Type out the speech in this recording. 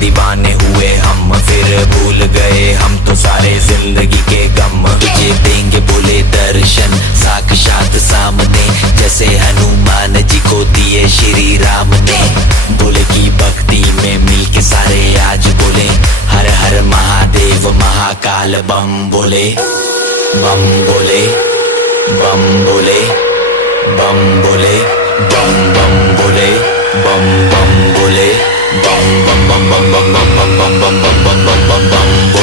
दीवाने हुए हम, फिर भूल गए हम तो सारे जिंदगी के गम। तुझे देंगे बोले दर्शन साक्षात सामने, जैसे हनुमान जी को दिए श्री राम ने। बोले की भक्ति में मिलके सारे आज बोले, हर हर महादेव महाकाल बम बोले। बम बोले, बम बोले, बम बोले, बम बम बोले, बम बम बोले, बम बम बम बम बम बम बम बम बम बम बम बम बम।